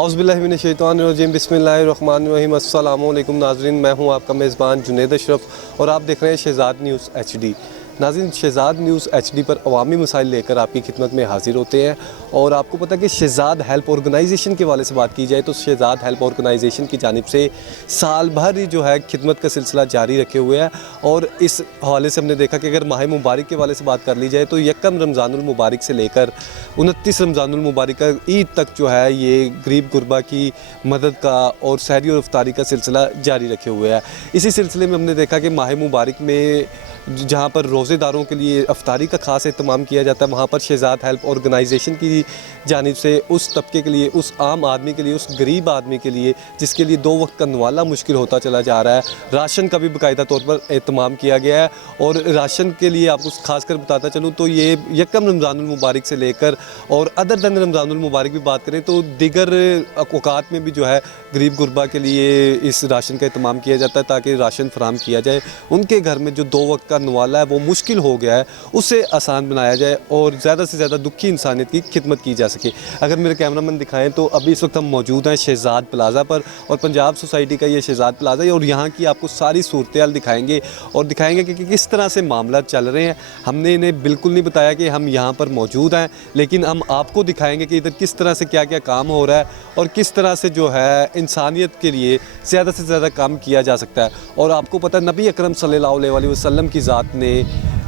औज़ुबिल्लाहिमिनश्शैतानिर्रजीम बिस्मिल्लाहिर्रहमानिर्रहीम। अस्सलामु अलैकुम नाज़रीन, मैं हूं आपका मेज़बान जुनैद अशरफ और आप देख रहे हैं शहज़ाद न्यूज़ HD। नाज़रीन, शहज़ाद न्यूज़ HD पर अवामी मसाइल लेकर आपकी खिदमत में हाज़िर होते हैं। और आपको पता है कि शहज़ाद हेल्प ऑर्गेनाइजेशन के हवाले से बात की जाए तो शहज़ाद हेल्प ऑर्गेनाइजेशन की जानिब से साल भर ही जो है खिदमत का सिलसिला जारी रखे हुए है। और इस हवाले से हमने देखा कि अगर माह मुबारक के हवाले से बात कर ली जाए तो यकम रमज़ानुल मुबारक से लेकर 29 रमज़ानुल मुबारक का ईद तक जो है ये गरीब गुरबा की मदद का और सहरी और इफ्तारी का सिलसिला जारी रखे हुए है। इसी सिलसिले में हमने देखा कि माह मुबारक में जहाँ पर रोज़ेदारों के लिए इफ्तारी का ख़ास एहतमाम किया जाता है, वहाँ पर शहज़ाद हेल्प ऑर्गेनाइजेशन की जानिब से उस तबके के लिए, उस आम आदमी के लिए, उस गरीब आदमी के लिए जिसके लिए 2 वक्त का नवाला मुश्किल होता चला जा रहा है, राशन का भी बाकायदा तौर पर एहतमाम किया गया है। और राशन के लिए आपको खास कर बताता चलूँ तो ये यकम रमज़ानुल मुबारक से लेकर और अदर दिन रमज़ानुल मुबारक भी बात करें तो दिगर औकात में भी जो है गरीब गुरबा के लिए इस राशन का एहतमाम किया जाता है ताकि राशन फराम किया जाए, उनके घर में जो 2 वक्त का नवाला है वो मुश्किल हो गया है उसे आसान बनाया जाए और ज़्यादा से ज़्यादा दुखी इंसानियत की खिदमत की जा सके। अगर मेरे कैमरामैन दिखाएं तो अभी इस वक्त हम मौजूद हैं शहज़ाद प्लाज़ा पर और पंजाब सोसाइटी का ये शहज़ाद प्लाज़ा है और यहाँ की आपको सारी सूरत-ए-हाल दिखाएंगे और दिखाएंगे कि किस तरह से मामला चल रहे हैं। हमने इन्हें बिल्कुल नहीं बताया कि हम यहाँ पर मौजूद हैं, लेकिन हम आपको दिखाएंगे कि इधर किस तरह से क्या क्या काम हो रहा है और किस तरह से जो है इंसानियत के लिए ज़्यादा से ज़्यादा काम किया जा सकता है। और आपको पता है नबी अकरम सल्लल्लाहु अलैहि वसल्लम की ज़ात ने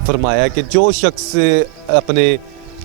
फरमाया कि जो शख्स अपने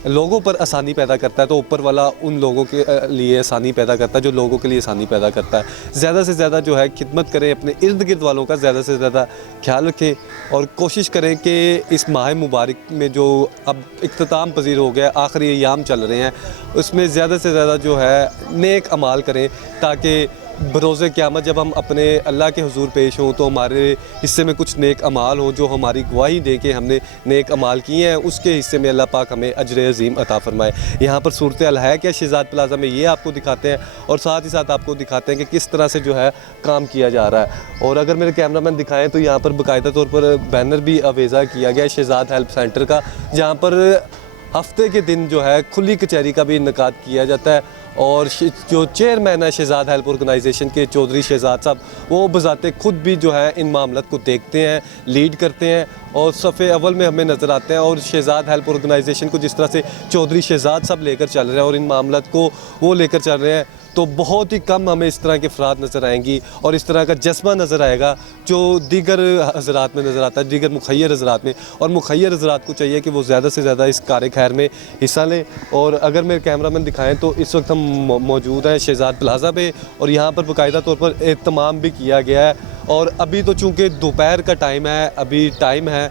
लोगों पर आसानी पैदा करता है तो ऊपर वाला उन लोगों के लिए आसानी पैदा करता है जो लोगों के लिए आसानी पैदा करता है। ज़्यादा से ज़्यादा जो है खिदमत करें, अपने इर्द गिर्द वालों का ज़्यादा से ज़्यादा ख्याल रखें और कोशिश करें कि इस माह मुबारक में जो अब इख्तिताम पजीर हो गया, आखिरी अय्याम चल रहे हैं, उसमें ज़्यादा से ज़्यादा जो है नेक अमाल करें ताकि बरोज़े क़यामत जब हम अपने अल्लाह के हुजूर पेश हों तो हमारे हिस्से में कुछ नेक अमाल हों, जो हमारी गवाही दे के हमने नेक अमाल किए हैं उसके हिस्से में अल्लाह पाक हमें अजर अज़ीम अता फरमाए। यहाँ पर सूरत-ए-हाल है क्या शहज़ाद प्लाज़ा में, ये आपको दिखाते हैं और साथ ही साथ आपको दिखाते हैं कि किस तरह से जो है काम किया जा रहा है। और अगर मेरे कैमरामैन दिखाएँ तो यहाँ पर बाकायदा तौर पर बैनर भी अवेज़ा किया गया है शहज़ाद हेल्प सेंटर का, जहाँ पर हफ्ते के दिन जो है खुली कचहरी का भी इनकाद किया जाता है। और जो चेयरमैन है शहज़ाद हेल्प ऑर्गेनाइजेशन के चौधरी शहज़ाद साहब, वो बज़ाते खुद भी जो है इन मामलों को देखते हैं, लीड करते हैं और सफ़े अव्वल में हमें नज़र आते हैं। और शहज़ाद हेल्प ऑर्गेनाइजेशन को जिस तरह से चौधरी शहज़ाद साहब लेकर चल रहे हैं और इन मामलों को वो लेकर चल रहे हैं तो बहुत ही कम हमें इस तरह के अफराद नज़र आएंगी और इस तरह का जज्बा नज़र आएगा जो दीगर हज़रात में नज़र आता है, दीगर मुखय्यर हज़रात में। और मुखय्यर हज़रात को चाहिए कि वो ज़्यादा से ज़्यादा इस कार खैर में हिस्सा लें। और अगर मेरे कैमरामैन दिखाएँ तो इस वक्त हम मौजूद हैं शहज़ाद प्लाज़ा पे और यहाँ पर बाकायदा तौर पर एहतमाम भी किया गया है। और अभी तो चूँकि दोपहर का टाइम है, अभी टाइम है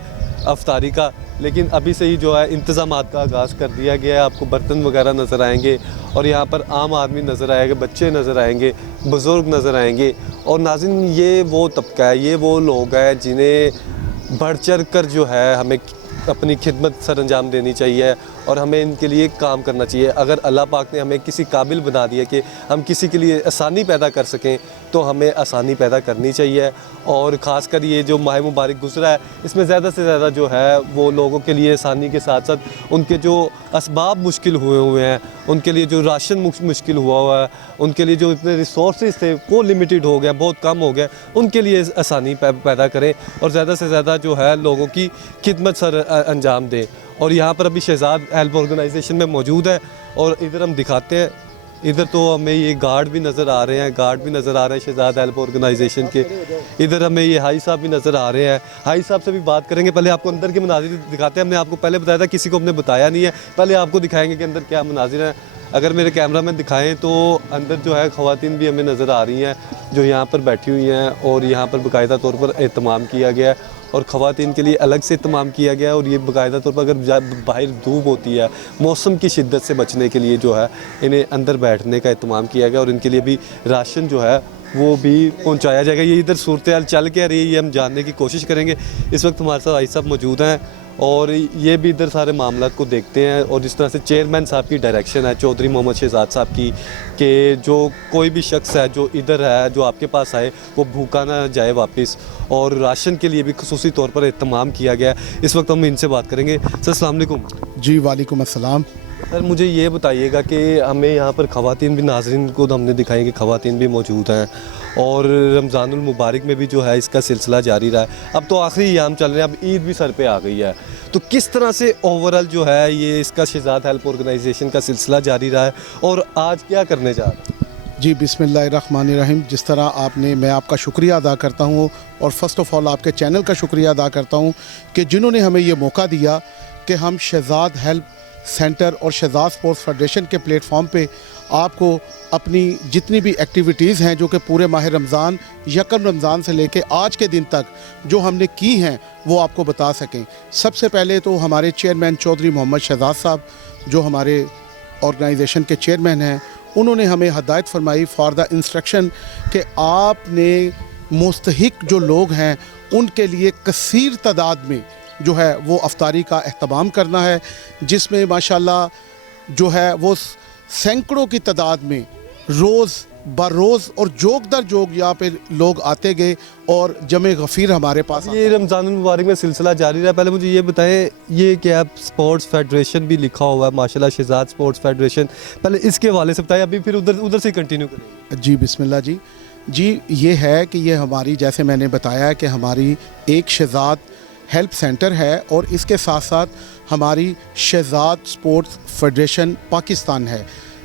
अफ्तारी का, लेकिन अभी से ही जो है इंतज़ामात का आगाज़ कर दिया गया है। आपको बर्तन वगैरह नज़र आएंगे और यहाँ पर आम आदमी नज़र आएगा, बच्चे नज़र आएंगे, बुज़ुर्ग नज़र आएंगे। और नाज़रीन, ये वो तबका है, ये वो लोग हैं जिन्हें बढ़ चढ़ कर जो है हमें अपनी खिदमत सर अंजाम देनी चाहिए और हमें इनके लिए काम करना चाहिए। अगर अल्लाह पाक ने हमें किसी काबिल बना दिया कि हम किसी के लिए आसानी पैदा कर सकें तो हमें आसानी पैदा करनी चाहिए। और ख़ास कर ये जो माह मुबारक गुज़रा है इसमें ज़्यादा से ज़्यादा जो है वो लोगों के लिए आसानी के साथ साथ उनके जो असबाब मुश्किल हुए हैं, उनके लिए जो राशन मुश्किल हुआ है, उनके लिए जो इतने रिसोर्सेज थे वो लिमिटेड हो गया, बहुत कम हो गया, उनके लिए आसानी पैदा करें और ज़्यादा से ज़्यादा जो है लोगों की खिदमत सर अंजाम दें। और यहाँ पर अभी शहज़ाद हेल्प ऑर्गेनाइजेशन में मौजूद है और इधर हम दिखाते हैं, इधर तो हमें ये गार्ड भी नज़र आ रहे हैं, गार्ड भी नज़र आ रहे हैं शहज़ाद हेल्प ऑर्गेनाइजेशन के। इधर हमें ये हाई साहब भी नज़र आ रहे हैं, हाई साहब से भी बात करेंगे। पहले आपको अंदर के मनाजिर दिखाते हैं, हमने आपको पहले बताया था, किसी को हमने बताया नहीं है, पहले आपको दिखाएंगे कि अंदर क्या मनाजिर हैं। अगर मेरे कैमरामैन दिखाएं तो अंदर जो है ख़वातीन भी हमें नज़र आ रही हैं जो यहाँ पर बैठी हुई हैं और यहाँ पर बाकायदा तौर पर एहतमाम किया गया है और ख़वातीन के लिए अलग से एहतमाम किया गया है। और ये बाकायदा तौर पर अगर बाहर धूप होती है, मौसम की शिद्दत से बचने के लिए जो है इन्हें अंदर बैठने का एहतमाम किया गया और इनके लिए भी राशन जो है वो भी पहुंचाया जाएगा। ये इधर सूरत-ए-हाल चल के आ रही है, ये हम जानने की कोशिश करेंगे। इस वक्त हमारे साथ भाई साहब मौजूद हैं और ये भी इधर सारे मामलात को देखते हैं। और जिस तरह से चेयरमैन साहब की डायरेक्शन है चौधरी मोहम्मद शहज़ाद साहब की कि जो कोई भी शख्स है जो इधर है, जो आपके पास आए, वो भूखा ना जाए वापस, और राशन के लिए भी खुसूसी तौर पर एहतमाम किया गया है। इस वक्त हम इनसे बात करेंगे। सर अस्सलाम वालेकुम। जी वालेकुम अस्सलाम। सर मुझे ये बताइएगा कि हमें यहाँ पर ख़वातीन भी, नाज़रीन को तो हमने दिखाई कि ख़वातीन भी मौजूद हैं और रमज़ानुल मुबारक में भी जो है इसका सिलसिला जारी रहा है। अब तो आखिरी अयाम चल रहे हैं, अब ईद भी सर पे आ गई है, तो किस तरह से ओवरऑल जो है ये इसका शहज़ाद हेल्प ऑर्गेनाइजेशन का सिलसिला जारी रहा है और आज क्या करने जा रहे हैं? जी बिस्मिल्लाहिर्रहमानिर्रहीम। जिस तरह आपने, मैं आपका शुक्रिया अदा करता हूँ और फ़र्स्ट ऑफ़ ऑल आपके चैनल का शुक्रिया अदा करता हूँ कि जिन्होंने हमें ये मौका दिया कि हम शहज़ाद हेल्प सेंटर और शहज़ाद स्पोर्ट्स फेडरेशन के प्लेटफॉर्म पे आपको अपनी जितनी भी एक्टिविटीज़ हैं जो कि पूरे माह रमज़ान, यकम रमज़ान से लेके आज के दिन तक जो हमने की हैं वो आपको बता सकें। सबसे पहले तो हमारे चेयरमैन चौधरी मोहम्मद शहज़ाद साहब जो हमारे ऑर्गेनाइजेशन के चेयरमैन हैं, उन्होंने हमें हदायत फरमाई फॉर द इंस्ट्रक्शन कि आपने मुस्तहिक जो लोग हैं उनके लिए कसीर तादाद में जो है वो अफ्तारी का अहतमाम करना है, जिसमें माशाल्लाह जो है वो सैकड़ों की तादाद में रोज़ बरोज़ और जोग दर जोग यहाँ पे लोग आते गए और जमे गफ़ीर हमारे पास। ये रमज़ानुल मुबारक में सिलसिला जारी रहा। पहले मुझे ये बताएं, ये क्या स्पोर्ट्स फेडरेशन भी लिखा हुआ है माशाल्लाह, शहज़ाद स्पोर्ट्स फेडरेशन, पहले इसके हवाले से बताएं, अभी फिर उधर से कंटिन्यू करें। जी बिस्मिल्लाह जी ये है कि ये हमारी, जैसे मैंने बताया कि हमारी एक शहज़ाद हेल्प सेंटर है और इसके साथ साथ हमारी शहज़ाद स्पोर्ट्स फेडरेशन पाकिस्तान है,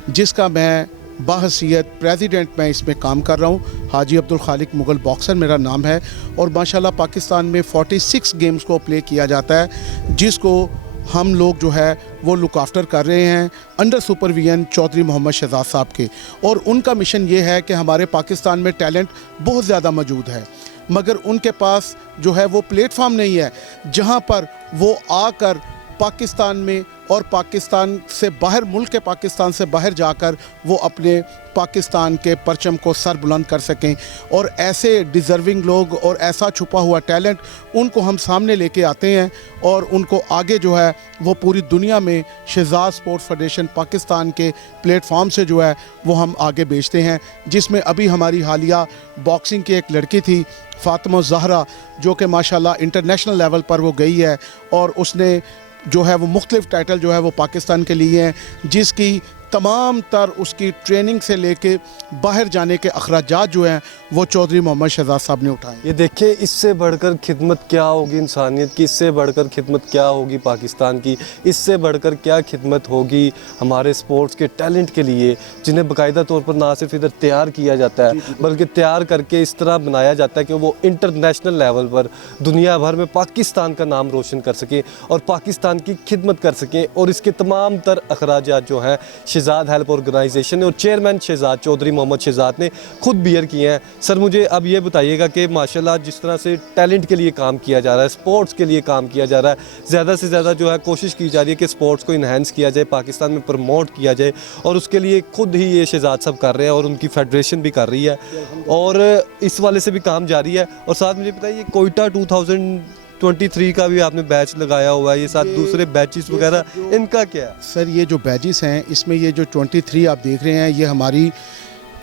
जिसका मैं बाहसियत प्रेसिडेंट मैं इसमें काम कर रहा हूँ। हाजी अब्दुल खालिक मुग़ल बॉक्सर मेरा नाम है और माशाल्लाह पाकिस्तान में 46 गेम्स को प्ले किया जाता है, जिसको हम लोग जो है वो लुक आफ्टर कर रहे हैं अंडर सुपरविजन चौधरी मोहम्मद शहज़ाद साहब के। और उनका मिशन ये है कि हमारे पाकिस्तान में टैलेंट बहुत ज़्यादा मौजूद है, मगर उनके पास जो है वो प्लेटफॉर्म नहीं है जहाँ पर वो आकर पाकिस्तान में और पाकिस्तान से बाहर, मुल्क के पाकिस्तान से बाहर जाकर वो अपने पाकिस्तान के परचम को सर बुलंद कर सकें। और ऐसे डिज़र्विंग लोग और ऐसा छुपा हुआ टैलेंट उनको हम सामने लेके आते हैं और उनको आगे जो है वो पूरी दुनिया में शहज़ाद स्पोर्ट्स फेडरेशन पाकिस्तान के प्लेटफॉर्म से जो है वो हम आगे बेचते हैं। जिसमें अभी हमारी हालिया बॉक्सिंग की एक लड़की थी फ़ातिमा ज़हरा, जो कि माशाल्लाह इंटरनेशनल लेवल पर वो गई है और उसने जो है वो मुख्तलिफ़ टाइटल जो है वो पाकिस्तान के लिए हैं, जिसकी तमाम तर उसकी ट्रेनिंग से लेके बाहर जाने के अखराजात जो हैं वो चौधरी मोहम्मद शहज़ाद साहब ने उठाए। ये देखिए, इससे बढ़कर खिदमत क्या होगी इंसानियत की, इससे बढ़कर खिदमत क्या होगी पाकिस्तान की, इससे बढ़कर क्या खिदमत होगी हमारे स्पोर्ट्स के टैलेंट के लिए, जिन्हें बाकायदा तौर पर ना सिर्फ इधर तैयार किया जाता है बल्कि तैयार करके इस तरह बनाया जाता है कि वो इंटरनेशनल लेवल पर दुनिया भर में पाकिस्तान का नाम रोशन कर सकें और पाकिस्तान की खिदमत कर सकें। और इसके तमाम तर अखराजात जो हैं शहज़ाद हेल्प ऑर्गेनाइजेशन ने और चेयरमैन शहज़ाद चौधरी मोहम्मद शहज़ाद ने खुद बियर किए हैं। सर मुझे अब ये बताइएगा कि माशाल्लाह जिस तरह से टैलेंट के लिए काम किया जा रहा है, स्पोर्ट्स के लिए काम किया जा रहा है, ज़्यादा से ज़्यादा जो है कोशिश की जा रही है कि स्पोर्ट्स को इन्हेंस किया जाए, पाकिस्तान में प्रमोट किया जाए, और उसके लिए खुद ही ये शहज़ाद साहब कर रहे हैं और उनकी फेडरेशन भी कर रही है और इस वाले से भी काम जारी है। और साथ मुझे बताइए, कोयटा 2023 का भी आपने बैच लगाया हुआ है, ये साथ दूसरे बैचेस वगैरह, इनका क्या है? सर ये जो बैचेस हैं इसमें ये जो 23 आप देख रहे हैं ये हमारी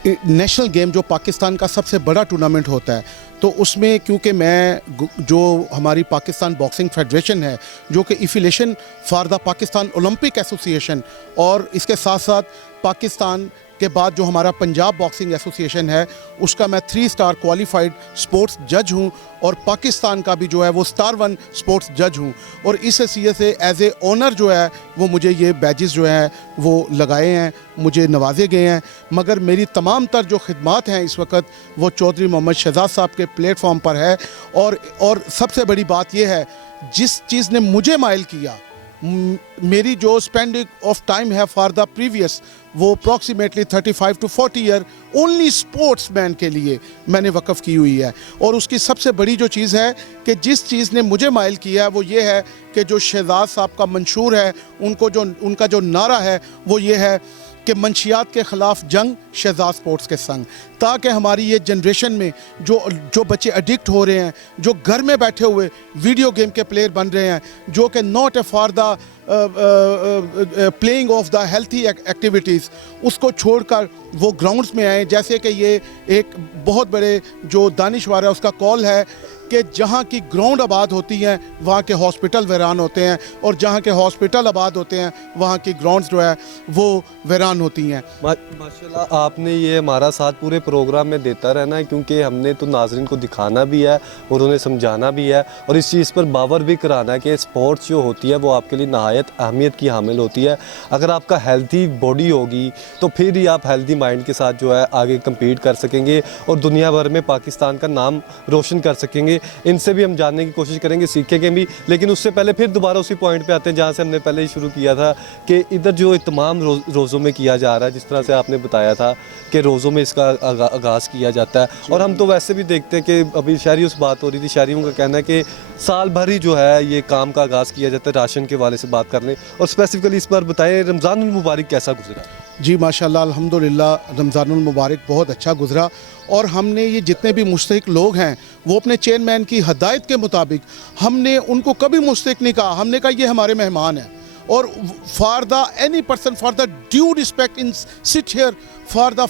नेशनल गेम जो पाकिस्तान का सबसे बड़ा टूर्नामेंट होता है, तो उसमें क्योंकि मैं जो हमारी पाकिस्तान बॉक्सिंग फेडरेशन है जो कि affiliation for the Pakistan Olympic association, और इसके साथ साथ पाकिस्तान के बाद जो हमारा पंजाब बॉक्सिंग एसोसिएशन है उसका मैं 3 स्टार क्वालिफाइड स्पोर्ट्स जज हूं और पाकिस्तान का भी जो है वो स्टार 1 स्पोर्ट्स जज हूं। और इस हैसियत से एज ए ओनर जो है वो मुझे ये बैजेस जो हैं वो लगाए हैं, मुझे नवाजे गए हैं। मगर मेरी तमाम तर जो खिदमात हैं इस वक्त वो चौधरी मोहम्मद शहज़ाद साहब के प्लेटफॉर्म पर है। और सबसे बड़ी बात यह है, जिस चीज़ ने मुझे माइल किया, मेरी जो स्पेंडिंग ऑफ टाइम है फॉर द प्रीवियस वो approximately 35 to 40 year only sports man के लिए मैंने वक़फ़ की हुई है। और उसकी सबसे बड़ी जो चीज़ है कि जिस चीज़ ने मुझे माइल किया है वो ये है कि जो शहज़ाद साहब का मंशूर है, उनका जो नारा है वो ये है कि मंशियात के ख़िलाफ़ जंग शहज़ाद स्पोर्ट्स के संग, ताकि हमारी ये जनरेशन में जो बच्चे एडिक्ट हो रहे हैं, जो घर में बैठे हुए वीडियो गेम के प्लेयर बन रहे हैं, जो कि not for the playing of the healthy activities उसको छोड़कर वो ग्राउंड्स में आए। जैसे कि ये एक बहुत बड़े जो दानिशवार है उसका कॉल है कि जहाँ की ग्राउंड आबाद होती हैं वहाँ के हॉस्पिटल वीरान होते हैं, और जहाँ के हॉस्पिटल आबाद होते हैं वहाँ की ग्राउंड्स जो है वो वीरान होती हैं। माशाल्लाह आपने ये हमारा साथ पूरे प्रोग्राम में देता रहना है, क्योंकि हमने तो नाज़रीन को दिखाना भी है और उन्हें समझाना भी है और इस चीज़ पर बावर भी कराना है कि स्पोर्ट्स जो होती है वो आपके लिए नहायत अहमियत की हामिल होती है। अगर आपका हेल्थी बॉडी होगी तो फिर ही आप हेल्थी माइंड के साथ जो है आगे कम्पीट कर सकेंगे और दुनिया भर में पाकिस्तान का नाम रोशन कर सकेंगे। इनसे भी हम जानने की कोशिश करेंगे, सीखेंगे भी, लेकिन उससे पहले फिर दोबारा उसी पॉइंट पे आते हैं जहाँ से हमने पहले ही शुरू किया था कि इधर जो तमाम रोज़ों में किया जा रहा है, जिस तरह से आपने बताया था कि रोज़ों में इसका आगाज़ किया जाता है। और हम तो वैसे भी देखते हैं कि अभी शहरियों से बात हो रही थी, शहरियों का कहना है कि साल भर ही जो है ये काम का आगाज़ किया जाता है। राशन के वाले से बात कर लें और स्पेसिफिकली इस बार बताएं रमज़ानुल मुबारक कैसा गुजरा? जी माशाल्लाह अल्हम्दुलिल्लाह रमज़ानुल मुबारक बहुत अच्छा गुजरा, और हमने ये जितने भी मुस्तहिक लोग हैं वो अपने चेयरमैन की हदायत के मुताबिक हमने उनको कभी मुस्तहिक नहीं कहा। हमने कहा ये हमारे मेहमान हैं, और for the any person for the due respect in sit here for the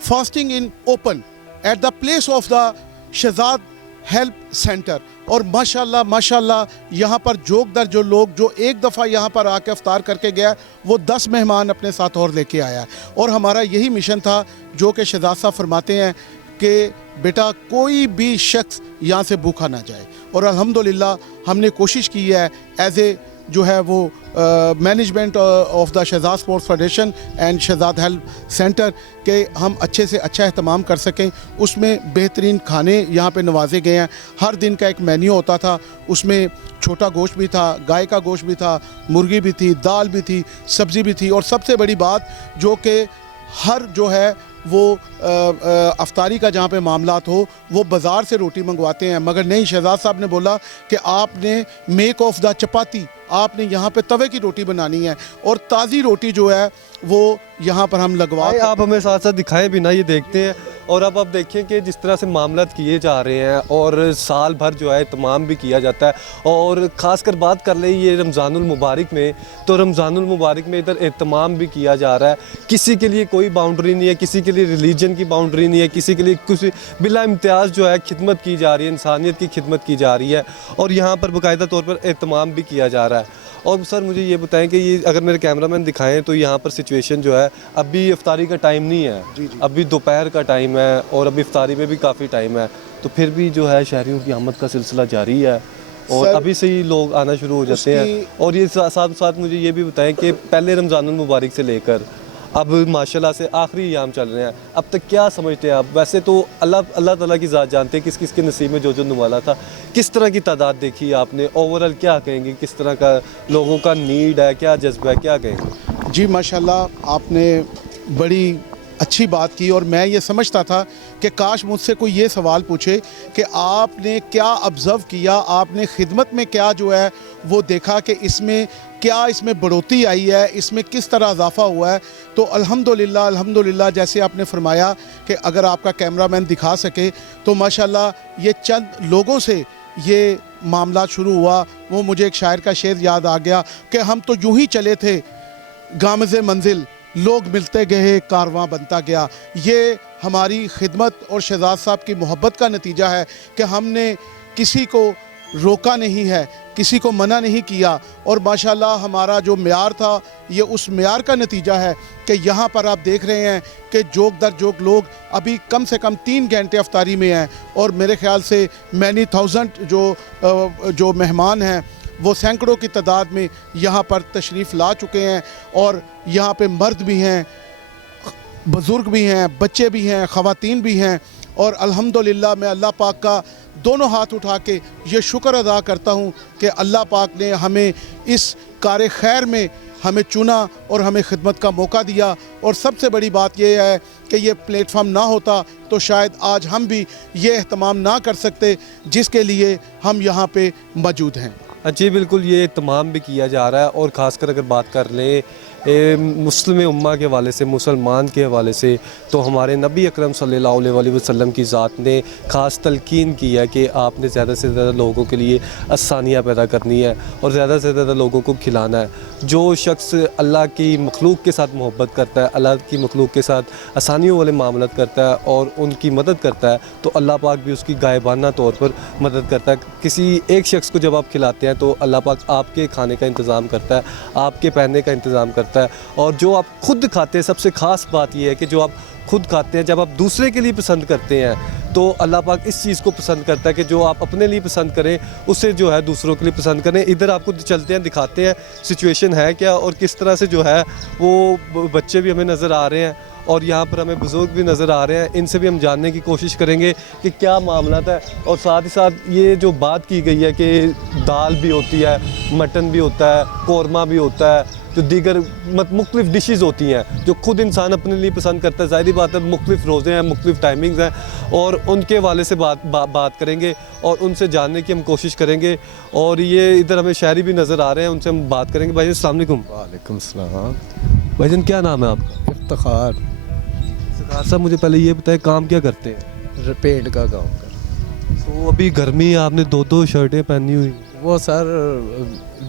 fasting in open at the place of the Shahzad help centre. और माशाल्लाह यहाँ पर जोगदर जो लोग जो एक दफ़ा यहाँ पर आके अफ्तार करके गया वो 10 मेहमान अपने साथ और लेके आया। और हमारा यही मिशन था जो कि शहजाद साहब फरमाते हैं कि बेटा कोई भी शख्स यहाँ से भूखा ना जाए। और अल्हम्दुलिल्लाह हमने कोशिश की है एज ए जो है वो management of the Shahzad sports federation and Shahzad help centre के हम अच्छे से अच्छा एहतमाम कर सकें। उसमें बेहतरीन खाने यहाँ पे नवाजे गए हैं। हर दिन का एक मेन्यू होता था, उसमें छोटा गोश्त भी था, गाय का गोश्त भी था, मुर्गी भी थी, दाल भी थी, सब्ज़ी भी थी, और सबसे बड़ी बात जो कि हर जो है वो अफ्तारी का जहाँ पे मामलात हो वो बाज़ार से रोटी मंगवाते हैं। मगर नहीं, शहजाद साहब ने बोला कि आपने मेक ऑफ द चपाती, आपने यहाँ पे तवे की रोटी बनानी है, और ताज़ी रोटी जो है वो यहाँ पर हम लगवा। आप हमें साथ साथ दिखाएं भी ना, ये देखते हैं। और अब आप देखें कि जिस तरह से मामलात किए जा रहे हैं और साल भर जो है तमाम भी किया जाता है, और ख़ासकर बात कर लें ये रमज़ानुल मुबारक में, तो रमज़ानुल मुबारक में इधर एहतमाम भी किया जा रहा है। किसी के लिए कोई बाउंड्री नहीं है, किसी के लिए रिलीजन की बाउंड्री नहीं है, किसी के लिए कुछ बिला इम्तियाज़ जो है खिदमत की जा रही है, इंसानियत की खिदमत की जा रही है, और यहाँ पर बाकायदा तौर पर एहतमाम भी किया जा रहा है। और सर मुझे ये बताएं कि ये अगर मेरे कैमरामैन दिखाएं तो यहाँ पर सिचुएशन जो है अभी इफ्तारी का टाइम नहीं है, अभी दोपहर का टाइम है और अभी इफ्तारी में भी काफ़ी टाइम है, तो फिर भी जो है शहरियों की आमद का सिलसिला जारी है और अभी से ही लोग आना शुरू हो जाते हैं। और ये साथ साथ मुझे ये भी बताएं कि पहले रमज़ानुल मुबारक से लेकर अब माशाल्लाह से आखिरी अयाम चल रहे हैं, अब तक क्या समझते हैं आप? वैसे तो अल्लाह ताला की ज़ात जानते हैं किस किस के नसीब में जो जो नुमाला था। किस तरह की तादाद देखी आपने? ओवरऑल क्या कहेंगे, किस तरह का लोगों का नीड है, क्या जज्बा है, क्या कहेंगे? जी माशाल्लाह आपने बड़ी अच्छी बात की, और मैं ये समझता था कि काश मुझसे कोई ये सवाल पूछे कि आपने क्या ऑब्ज़र्व किया, आपने खिदमत में क्या जो है वो देखा कि इसमें क्या इसमें बढ़ोतरी आई है, इसमें किस तरह इजाफा हुआ है। तो अल्हम्दुलिल्लाह जैसे आपने फरमाया कि अगर आपका कैमरामैन दिखा सके तो माशाल्लाह ये चंद लोगों से ये मामला शुरू हुआ। वो मुझे एक शायर का शेर याद आ गया कि हम तो यूं ही चले थे गामज़े मंजिल, लोग मिलते गए कारवां बनता गया। ये हमारी खिदमत और शहजाद साहब की मोहब्बत का नतीजा है कि हमने किसी को रोका नहीं है, किसी को मना नहीं किया, और माशाल्लाह हमारा जो म्यार था ये उस म्यार का नतीजा है कि यहाँ पर आप देख रहे हैं कि जोक दर जोक लोग अभी कम से कम 3 घंटे अफ्तारी में हैं, और मेरे ख़्याल से मैनी थाउजेंड जो मेहमान हैं वो सैकड़ों की तादाद में यहाँ पर तशरीफ़ ला चुके हैं। और यहाँ पे मर्द भी हैं, बुज़ुर्ग भी हैं, बच्चे भी हैं, ख़वातीन भी हैं। और अल्हम्दुलिल्लाह मैं अल्लाह पाक का दोनों हाथ उठा के ये शुक्र अदा करता हूँ कि अल्लाह पाक ने हमें इस कार खैर में हमें चुना और हमें खिदमत का मौका दिया। और सबसे बड़ी बात यह है कि ये प्लेटफार्म ना होता तो शायद आज हम भी ये एहतमाम ना कर सकते जिसके लिए हम यहाँ पे मौजूद हैं। जी बिल्कुल, ये तमाम भी किया जा रहा है और ख़ासकर अगर बात कर लें मुस्लिम उम्मा के हवाले से, मुसलमान के हवाले से, तो हमारे नबी अकरम सल्लल्लाहु अलैहि वसल्लम की ज़ात ने ख़ास तलकीन की है कि आपने ज़्यादा से ज़्यादा लोगों के लिए आसानियाँ पैदा करनी है और ज़्यादा से ज़्यादा लोगों को खिलाना है। जो शख्स अल्लाह की मखलूक के साथ मोहब्बत करता है, अल्लाह की मखलूक के साथ आसानियों वाले मामलत करता है और उनकी मदद करता है, तो अल्लाह पाक भी उसकी गायबाना तौर पर मदद करता है। किसी एक शख्स को जब आप खिलाते हैं तो अल्लाह पाक आपके खाने का इंतज़ाम करता है, आपके पहनने का इंतज़ाम करता है। और जो आप खुद खाते हैं, सबसे ख़ास बात यह है कि जो आप खुद खाते हैं, जब आप दूसरे के लिए पसंद करते हैं तो अल्लाह पाक इस चीज़ को पसंद करता है कि जो आप अपने लिए पसंद करें उसे जो है दूसरों के लिए पसंद करें। इधर आपको चलते हैं, दिखाते हैं सिचुएशन है क्या और किस तरह से जो है वो बच्चे भी हमें नज़र आ रहे हैं और यहाँ पर हमें बुज़ुर्ग भी नज़र आ रहे हैं। इनसे भी हम जानने की कोशिश करेंगे कि क्या मामला है। और साथ ही साथ ये जो बात की गई है कि दाल भी होती है, मटन भी होता है, कौरमा भी होता है, जो दीगर मुख्तलिफ़ डिशेज़ होती हैं जो खुद इंसान अपने लिए पसंद करता है। ज़ाहिर बात है, मुख्तलिफ़ रोज़े हैं, मुख्तलिफ़ टाइमिंग्स हैं और उनके हवाले से बात करेंगे और उनसे जानने की हम कोशिश करेंगे। और ये इधर हमें शहरी भी नज़र आ रहे हैं, उनसे हम बात करेंगे। भाई अस्सलाम वालेकुम। वालेकुम सलाम। भाईजान क्या नाम है आपका? इफ्तिखार सरदार साहब, मुझे पहले ये बताएं काम क्या करते हैं? पेंट का काम कर। तो अभी गर्मी है, आपने दो शर्टें पहनी हुई। वो सर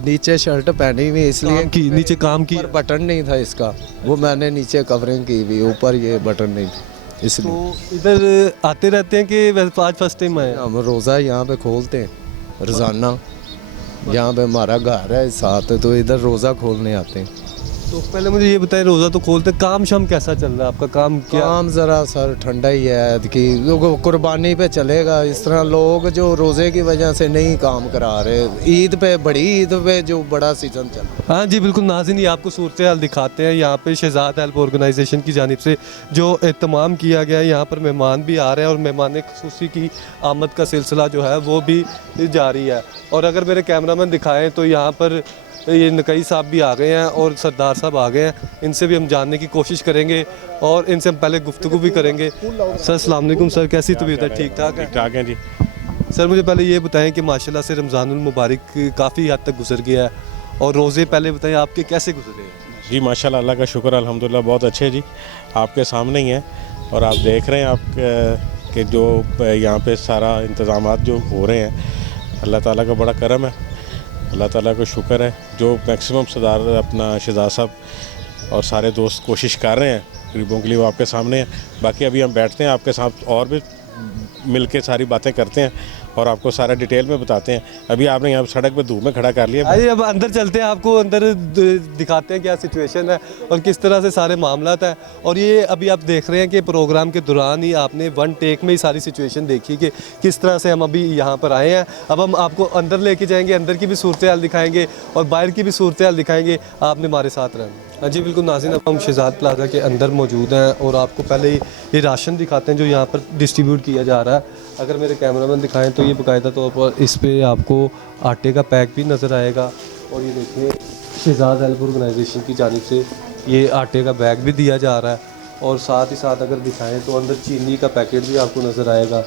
नीचे शर्ट पहनी हुई इसलिए काम की नीचे काम की ऊपर बटन नहीं था इसका, वो मैंने नीचे कवरिंग की हुई, ऊपर ये बटन नहीं था इसलिए। तो इधर आते रहते हैं कि वैसे आज फर्स्ट टाइम आए? हम रोज़ा यहाँ पे खोलते हैं रोज़ाना, यहाँ पे हमारा घर है साथ, तो इधर रोज़ा खोलने आते हैं। तो पहले मुझे ये बताएं, रोज़ा तो खोलते, काम शाम कैसा चल रहा है आपका? काम क्या? काम ज़रा सर ठंडा ही है कि लोग कुर्बानी पे चलेगा। इस तरह लोग जो रोज़े की वजह से नहीं काम करा रहे, ईद पे, बड़ी ईद पे जो बड़ा सीज़न चल रहा है। हाँ जी बिल्कुल नाज़रीन, ये आपको सूरत हाल दिखाते हैं। यहाँ पे शहजाद हेल्प ऑर्गेनाइजेशन की जानिब से जो एहतमाम किया गया है, यहाँ पर मेहमान भी आ रहे हैं और मेहमान खुसूसी की आमद का सिलसिला जो है वो भी जारी है। और अगर मेरे कैमरामैन दिखाएं तो यहाँ पर ये नकई साहब भी आ गए हैं और सरदार साहब आ गए हैं। इनसे भी हम जानने की कोशिश करेंगे और इनसे हम पहले गुफ्तगू भी करेंगे। सर अस्सलाम वालेकुम। सर कैसी तबीयत है? ठीक ठाक है? ठीक ठाक है जी। सर मुझे पहले ये बताएं कि माशाल्लाह से रमज़ानुल मुबारक काफ़ी हद तक गुजर गया है और रोज़े पहले बताएं आपके कैसे गुजरे हैं? जी माशाल्लाह, अल्लाह का शुक्र, अल्हम्दुलिल्लाह बहुत अच्छे जी। आपके सामने ही हैं और आप देख रहे हैं आप कि जो यहाँ पे सारा इंतज़ामात जो हो रहे हैं, अल्लाह ताला का बड़ा करम है, अल्लाह ताला का शुक्र है। जो मैक्सिमम सरदार अपना शहजाद साहब और सारे दोस्त कोशिश कर रहे हैं गरीबों के लिए, वो आपके सामने है। बाकी अभी हम बैठते हैं आपके साथ और भी मिल के सारी बातें करते हैं और आपको सारा डिटेल में बताते हैं। अभी आपने यहाँ सड़क पे धूप में खड़ा कर लिया। आइए अब अंदर चलते हैं, आपको अंदर दिखाते हैं क्या सिचुएशन है और किस तरह से सारे मामलात हैं। और ये अभी आप देख रहे हैं कि प्रोग्राम के दौरान ही आपने वन टेक में ही सारी सिचुएशन देखी कि किस तरह से हम अभी यहाँ पर आए हैं। अब हम आपको अंदर लेके जाएंगे, अंदर की भी सूरत हाल दिखाएंगे और बाहर की भी सूरत हाल दिखाएंगे। आपने हमारे साथ रहना। हाँ जी बिल्कुल नाज़रीन, अब हम शहजाद प्लाजा के अंदर मौजूद हैं और आपको पहले ही ये राशन दिखाते हैं जो यहाँ पर डिस्ट्रीब्यूट किया जा रहा है। अगर मेरे कैमरामैन दिखाएं तो ये बाकायदा तौर पर इस पर आपको आटे का पैक भी नज़र आएगा। और ये देखिए शहजाद हेल्प ऑर्गेनाइजेशन की जानिब से ये आटे का बैग भी दिया जा रहा है और साथ ही साथ अगर दिखाएं तो अंदर चीनी का पैकेट भी आपको नज़र आएगा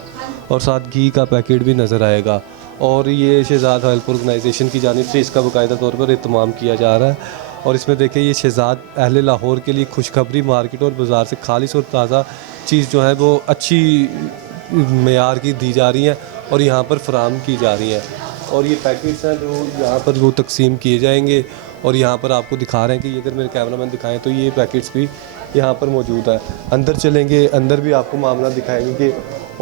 और साथ घी का पैकेट भी नज़र आएगा। और ये शहजाद हेल्प ऑर्गेनाइजेशन की जानिब से इसका बाकायदा तौर पर एहतमाम किया जा रहा है। और इसमें देखिए ये शहजाद अहले लाहौर के लिए खुशखबरी, मार्केट और बाज़ार से खालिश और ताज़ा चीज़ जो है वो अच्छी मेयार की दी जा रही हैं और यहाँ पर फराम की जा रही हैं। और ये पैकेट्स हैं जो यहाँ पर वो तकसीम किए जाएंगे और यहाँ पर आपको दिखा रहे हैं कि अगर मेरे कैमरामैन दिखाएं तो ये पैकेट्स भी यहाँ पर मौजूद है। अंदर चलेंगे, अंदर भी आपको मामला दिखाएंगे कि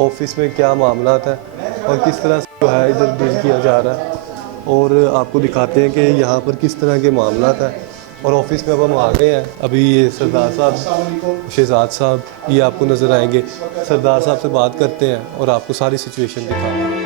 ऑफिस में क्या मामला है और किस तरह से जो है इधर डील किया जा रहा है। और आपको दिखाते हैं कि यहाँ पर किस तरह के मामला है। और ऑफिस में अब हम आ गए हैं। अभी ये सरदार साहब, शहजाद साहब ये आपको नज़र आएंगे। सरदार साहब से बात करते हैं और आपको सारी सिचुएशन दिखाते हैं।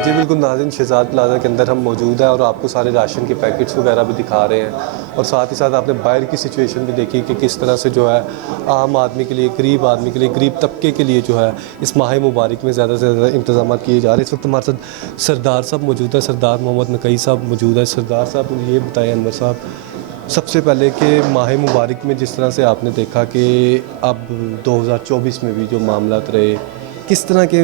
जी बिल्कुल नाज़रीन, शहज़ाद प्लाज़ा के अंदर हम मौजूद हैं और आपको सारे राशन के पैकेट्स वगैरह भी दिखा रहे हैं और साथ ही साथ आपने बाहर की सिचुएशन भी देखी कि किस तरह से जो है आम आदमी के लिए, गरीब आदमी के लिए, गरीब तबके के लिए जो है इस माह मुबारक में ज़्यादा से ज़्यादा इंतजाम किए जा रहे हैं। इस वक्त हमारे साथ सरदार साहब मौजूद है, सरदार मोहम्मद नकई साहब मौजूद है। सरदार साहब मुझे ये बताएं अनवर साहब, सबसे पहले कि माह मुबारक में जिस तरह से आपने देखा कि अब 2024 में भी जो मामलात रहे, किस तरह के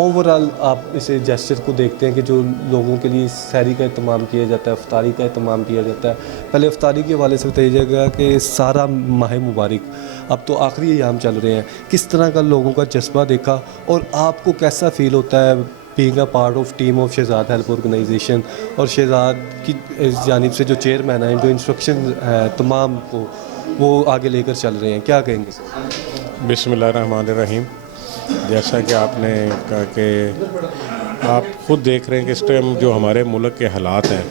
ओवरऑल आप इसे जेस्चर को देखते हैं कि जो लोगों के लिए सहरी का इत्माम किया जाता है, इफ्तारी का इत्माम किया जाता है। पहले इफ्तारी के हवाले से बताइए जाएगा कि सारा माह मुबारक अब तो आखिरी अयाम चल रहे हैं, किस तरह का लोगों का जज्बा देखा और आपको कैसा फ़ील होता है being a part of team of Shahzad help organisation और शहज़ाद की जानिब से जो चेयरमैन हैं, जो इंस्ट्रक्शन है तमाम को वो आगे लेकर चल रहे हैं, क्या कहेंगे? बिस्मिल्लाहिर्रहमानिर्रहीम। जैसा कि आपने कहा कि आप खुद देख रहे हैं कि इस टाइम जो हमारे मुल्क के हालात हैं,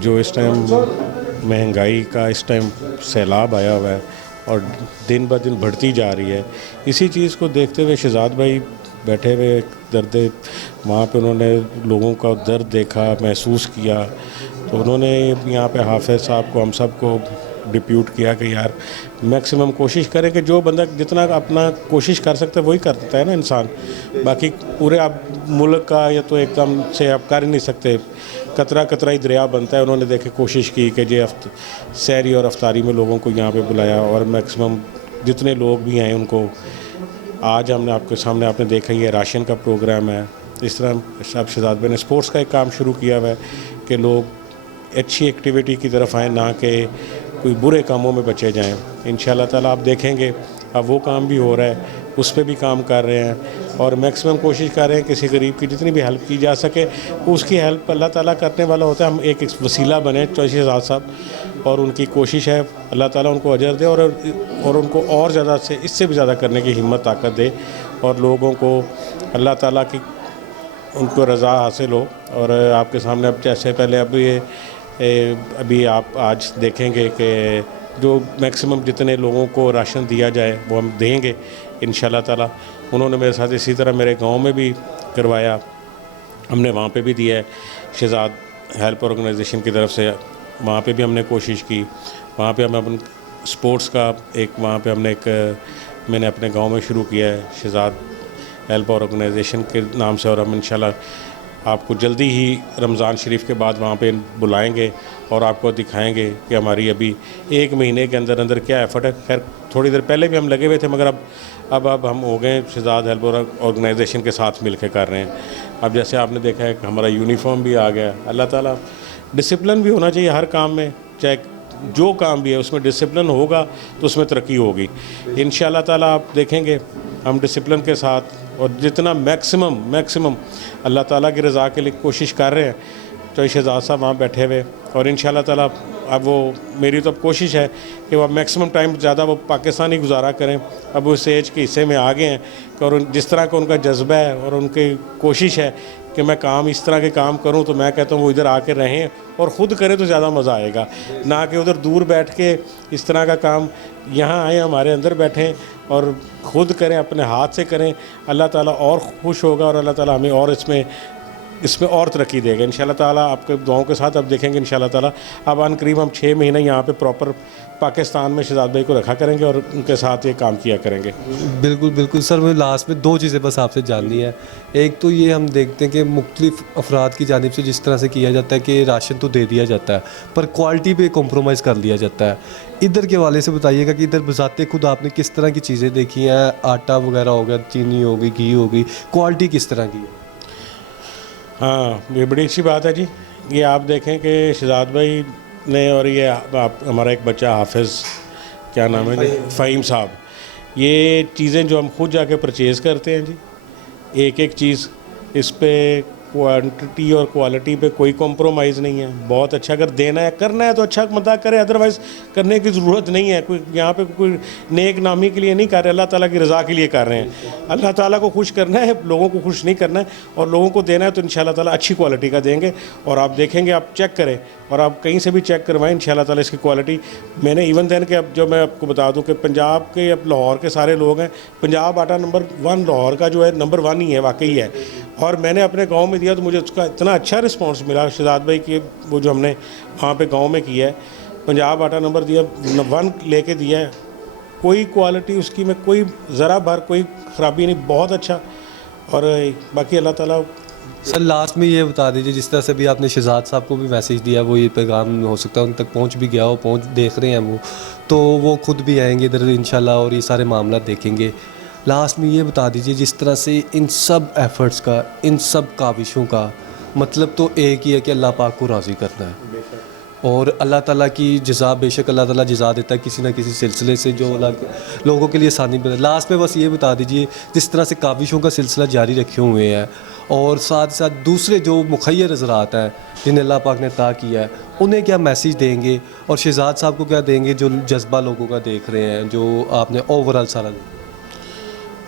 जो इस टाइम महंगाई का इस टाइम सैलाब आया हुआ है और दिन ब दिन बढ़ती जा रही है, इसी चीज़ को देखते हुए शहज़ाद भाई बैठे हुए दर्द वहाँ पे उन्होंने लोगों का दर्द देखा, महसूस किया, तो उन्होंने यहाँ पे हाफिज़ साहब को, हम सब को डिप्यूट किया कि यार मैक्सिमम कोशिश करें कि जो बंदा जितना अपना कोशिश कर सकता है वही करता है ना इंसान। बाकी पूरे आप मुल्क का या तो एकदम से आप कर ही नहीं सकते, कतरा कतरा ही दरिया बनता है। उन्होंने देखे कोशिश की कि जे सहरी और अफ्तारी में लोगों को यहाँ पे बुलाया और मैक्सिमम जितने लोग भी हैं उनको आज हमने आपके सामने आपने देखा ही है, राशन का प्रोग्राम है। इस तरह सब शहज़ाद भाई ने स्पोर्ट्स का एक काम शुरू किया हुआ है कि लोग अच्छी एक्टिविटी की तरफ आएँ, ना कि कोई बुरे कामों में बचे जाएं। इंशाल्लाह ताला आप देखेंगे अब वो काम भी हो रहा है, उस पर भी काम कर रहे हैं और मैक्सिमम कोशिश कर रहे हैं किसी गरीब की जितनी भी हेल्प की जा सके उसकी हेल्प अल्लाह ताला करने वाला होता है। हम एक वसीला बने चौधरी शहज़ाद साहब और उनकी कोशिश है, अल्लाह ताला उनको अजर दे और उनको और ज़्यादा से इससे भी ज़्यादा करने की हिम्मत ताकत दे और लोगों को अल्लाह ताला की उनको रज़ा हासिल हो। और आपके सामने अब जैसे पहले अभी आप आज देखेंगे कि जो मैक्सिमम जितने लोगों को राशन दिया जाए वो हम देंगे इंशाल्लाह ताला। उन्होंने मेरे साथ इसी तरह मेरे गांव में भी करवाया, हमने वहाँ पे भी दिया है शहज़ाद हेल्प ऑर्गेनाइजेशन की तरफ से, वहाँ पे भी हमने कोशिश की। वहाँ पे हम अपन स्पोर्ट्स का एक वहाँ पे मैंने अपने गांव में शुरू किया है शहज़ाद हेल्प ऑर्गेनाइजेशन के नाम से और हम इंशाल्लाह आपको जल्दी ही रमज़ान शरीफ के बाद वहाँ पे बुलाएंगे और आपको दिखाएंगे कि हमारी अभी एक महीने के अंदर अंदर क्या एफर्ट है। खैर थोड़ी देर पहले भी हम लगे हुए थे मगर अब हम हो गए शहज़ाद हेल्प ऑर्गेनाइजेशन के साथ मिलकर कर रहे हैं। अब जैसे आपने देखा है कि हमारा यूनिफॉर्म भी आ गया। अल्लाह ताला डिसिप्लिन भी होना चाहिए हर काम में, चाहे जो काम भी है उसमें डिसिप्लिन होगा तो उसमें तरक्की होगी इंशाल्लाह ताला। आप देखेंगे हम डिसिप्लिन के साथ और जितना मैक्सिमम अल्लाह ताला की रज़ा के लिए कोशिश कर रहे हैं। तो शहज़ाद साहब वहाँ बैठे हुए और इंशाल्लाह ताला अब वो मेरी तो अब कोशिश है कि वो मैक्सिमम टाइम ज़्यादा वो पाकिस्तानी गुजारा करें। अब वो उस एज के हिस्से में आ गए हैं और जिस तरह का उनका जज्बा है और उनकी कोशिश है कि मैं काम इस तरह के काम करूं, तो मैं कहता हूं वो इधर आके रहें और ख़ुद करें तो ज़्यादा मज़ा आएगा, ना कि उधर दूर बैठ के इस तरह का काम यहाँ आए हमारे अंदर बैठें और ख़ुद करें, अपने हाथ से करें। अल्लाह ताला और खुश होगा और अल्लाह ताला हमें और इसमें और तरक्की देगा इंशाल्लाह ताला। आपके दुआओं के साथ अब देखेंगे इंशाल्लाह ताला अब अन करीब हम 6 महीने यहाँ पे प्रॉपर पाकिस्तान में शहज़ाद भाई को रखा करेंगे और उनके साथ ये काम किया करेंगे। बिल्कुल सर, मैं लास्ट में 2 चीज़ें बस आपसे जाननी है। एक तो ये हम देखते हैं कि मुख्तलिफ अफराद की जानिब से जिस तरह से किया जाता है कि राशन तो दे दिया जाता है पर क्वालिटी पे कॉम्प्रोमाइज़ कर लिया जाता है। इधर के हवाले से बताइएगा कि इधर बजाते खुद आपने किस तरह की चीज़ें देखी हैं, आटा वगैरह हो गया, चीनी हो गई, घी हो गई, क्वालिटी किस तरह की है? हाँ, ये बड़ी अच्छी बात है जी। ये आप देखें कि शहज़ाद भाई ने और ये हमारा एक बच्चा हाफिज़, क्या नाम है जी, फ़हीम साहब, ये चीज़ें जो हम खुद जाके परचेज़ करते हैं जी, एक चीज़ इस पे क्वांटिटी और क्वालिटी पे कोई कॉम्प्रोमाइज़ नहीं है। बहुत अच्छा, अगर देना है करना है तो अच्छा मता करे, अदरवाइज़ करने की ज़रूरत नहीं है। कोई यहाँ पे कोई नेक नामी के लिए नहीं कर रहे, अल्लाह ताला की रज़ा के लिए कर रहे हैं। अल्लाह ताला को खुश करना है, लोगों को खुश नहीं करना है और लोगों को देना है तो इंशाल्लाह ताला अच्छी क्वालिटी का देंगे। और आप देखेंगे, आप चेक करें और आप कहीं से भी चेक करवाएं इंशाल्लाह ताला इसकी क्वालिटी। मैंने इवन देन के अब जो मैं आपको बता दूं कि पंजाब के अब लाहौर के सारे लोग हैं, पंजाब आटा नंबर 1 लाहौर का जो है नंबर 1 ही है, वाकई है। और मैंने अपने गांव में दिया तो मुझे उसका इतना अच्छा रिस्पांस मिला शहजाद भाई कि वो जो हमने वहाँ पे गांव में किया है, पंजाब आटा नंबर दिया 1 लेके दिया है, कोई क्वालिटी उसकी में कोई ज़रा भर कोई ख़राबी नहीं, बहुत अच्छा। और बाकी अल्लाह ताला। सर लास्ट में ये बता दीजिए, जिस तरह से भी आपने शहजाद साहब को भी मैसेज दिया, वो ये पैगाम हो सकता है उन तक पहुंच भी गया हो, पहुंच देख रहे हैं वो, तो वो खुद भी आएंगे इधर इंशाल्लाह और ये सारे मामला देखेंगे। लास्ट में ये बता दीजिए, जिस तरह से इन सब एफ़र्ट्स का, इन सब काविशों का मतलब तो एक ही है कि अल्लाह पाक को राज़ी करना है, और अल्लाह ताला की जज़ा, बेशक अल्लाह ताला जज़ा देता है किसी ना किसी सिलसिले से जो लोगों के लिए आसानी बने। लास्ट में बस ये बता दीजिए, जिस तरह से काविशों का सिलसिला जारी रखे हुए हैं और साथ साथ दूसरे जो मुखय्यर हज़रात हैं जिन्हें अल्लाह पाक ने अता किया है, उन्हें क्या मैसेज देंगे और शहजाद साहब को क्या देंगे जो जज्बा लोगों का देख रहे हैं, जो आपने ओवरऑल सारा।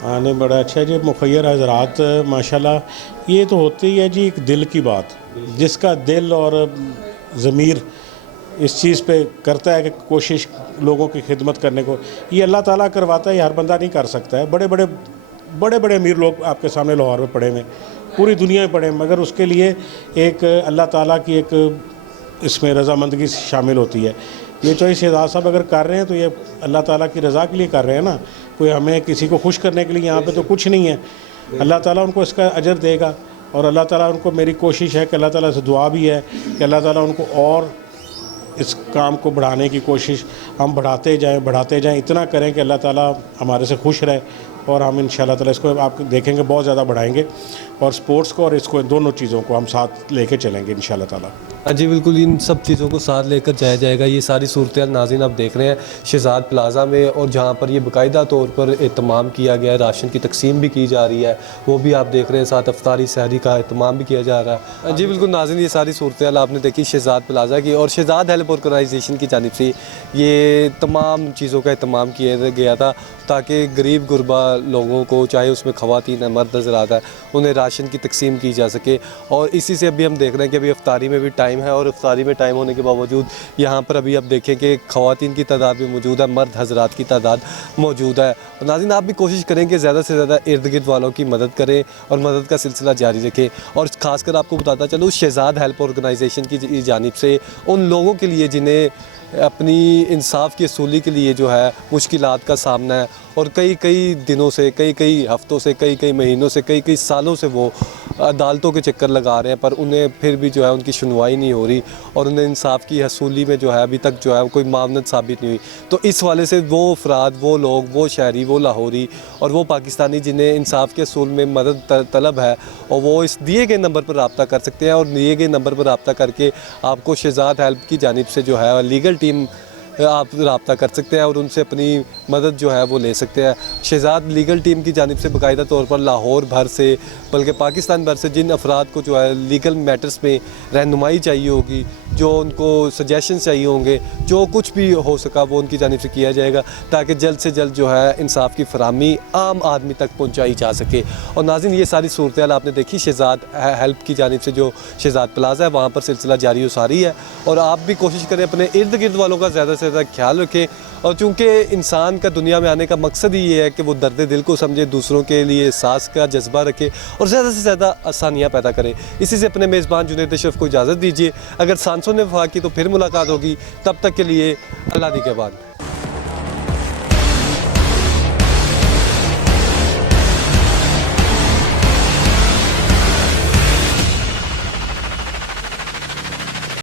हाँ नहीं, बड़ा अच्छा है जी। मुखय्यर हज़रात माशाल्लाह ये तो होती ही है जी, एक दिल की बात, जिसका दिल और ज़मीर इस चीज़ पे करता है कि कोशिश लोगों की खिदमत करने को, ये अल्लाह ताला करवाता है, ये हर बंदा नहीं कर सकता है। बड़े बड़े अमीर लोग आपके सामने लाहौर में पड़े हुए, पूरी दुनिया में पड़े हैं, मगर उसके लिए एक अल्लाह ताला की एक इसमें रज़ामंदगी शामिल होती है। ये जो शहजाद साहब अगर कर रहे हैं तो ये अल्लाह ताला की रज़ा के लिए कर रहे हैं ना, कोई हमें किसी को खुश करने के लिए यहाँ पे तो कुछ नहीं है। अल्लाह ताला उनको इसका अजर देगा, और अल्लाह ताला उनको, मेरी कोशिश है कि अल्लाह ताला से दुआ भी है कि अल्लाह ताला उनको और इस काम को बढ़ाने की कोशिश हम बढ़ाते जाएं, इतना करें कि अल्लाह ताला हमारे से खुश रहे, और हम इंशाल्लाह ताला इसको आप देखेंगे बहुत ज़्यादा बढ़ाएंगे, और स्पोर्ट्स को और इसको दोनों चीज़ों को हम साथ लेके चलेंगे इंशाल्लाह ताला। जी बिल्कुल, इन सब चीज़ों को साथ लेकर जाया जाएगा। ये सारी सूरत नाज़रीन आप देख रहे हैं शहजाद प्लाज़ा में, और जहाँ पर ये बाकायदा तौर पर एहतमाम किया गया है, राशन की तकसीम भी की जा रही है, वो भी आप देख रहे हैं, साथ अफ्तारी सहरी का एहतमाम भी किया जा रहा है। जी बिल्कुल नाज़रीन, ये सारी सूरत आपने देखी शहजाद प्लाज़ा की, और शहजाद हेल्प ऑर्गेनाइजेशन की जानिब से ये तमाम चीज़ों का एहतमाम किया गया था ताकि गरीब गुरबा लोगों को, चाहे उसमें ख़वातीन है मर्द हज़रात है, उन्हें राशन की तकसीम की जा सके। और इसी से अभी हम देख रहे हैं कि अभी अफ्तारी में भी टाइम है, और अफ्तारी में टाइम होने के बावजूद यहाँ पर अभी आप देखें कि ख़वातीन की तादाद भी मौजूद है, मर्द हज़रात की तादाद मौजूद है। और नाज़रीन आप भी कोशिश करें कि ज़्यादा से ज़्यादा इर्द गिर्द वालों की मदद करें और मदद का सिलसिला जारी रखें। और ख़ासकर आपको बताता चलूँ, शहजाद हेल्प ऑर्गेनाइजेशन की जानिब से उन लोगों के लिए जिन्हें अपनी इंसाफ की असूली के लिए जो है मुश्किलात का सामना है, और कई दिनों से, कई हफ़्तों से, कई महीनों से, कई सालों से वो अदालतों के चक्कर लगा रहे हैं, पर उन्हें फिर भी जो है उनकी सुनवाई नहीं हो रही, और उन्हें इंसाफ की हसूली में जो है अभी तक जो है कोई मामनत साबित नहीं हुई। तो इस वाले से वो अफराद, वो लोग, वो शहरी, वो लाहौरी और वो पाकिस्तानी जिन्हें इंसाफ के असूल में मदद तलब है, और वो इस दिए गए नंबर पर रब्ता कर सकते हैं, और दिए गए नंबर पर रब्ता करके आपको शहजाद हेल्प की जानिब से जो है लीगल टीम आप रब्ता कर सकते हैं और उनसे अपनी मदद जो है वो ले सकते हैं। शहजाद लीगल टीम की जानिब से बाकायदा तौर पर लाहौर भर से, बल्कि पाकिस्तान भर से जिन अफराद को जो है लीगल मैटर्स में रहनुमाई चाहिए होगी, जो उनको सजेशन चाहिए होंगे, जो कुछ भी हो सका वो उनकी जानिब से किया जाएगा, ताकि जल्द से जल्द जो है इंसाफ की फराहमी आम आदमी तक पहुँचाई जा सके। और नाज़रीन ये सारी सूरत आपने देखी शहजाद हेल्प की जानिब से, जो शहजाद प्लाज़ा है वहाँ पर सिलसिला जारी व सारी है, और आप भी कोशिश करें अपने इर्द गिर्द वालों का ज़्यादा से ज़्यादा ख्याल रखें। और चूँकि इंसान का दुनिया में आने का मकसद ही ये है कि वो दर्द दिल को समझे, दूसरों के लिए एहसास का जज्बा रखे और ज़्यादा से ज़्यादा आसानियाँ पैदा करे। इसी से अपने मेज़बान जुनैद अशरफ को इजाज़त दीजिए। अगर सांसों ने वफा की तो फिर मुलाकात होगी, तब तक के लिए अल्लाह दी के बाद।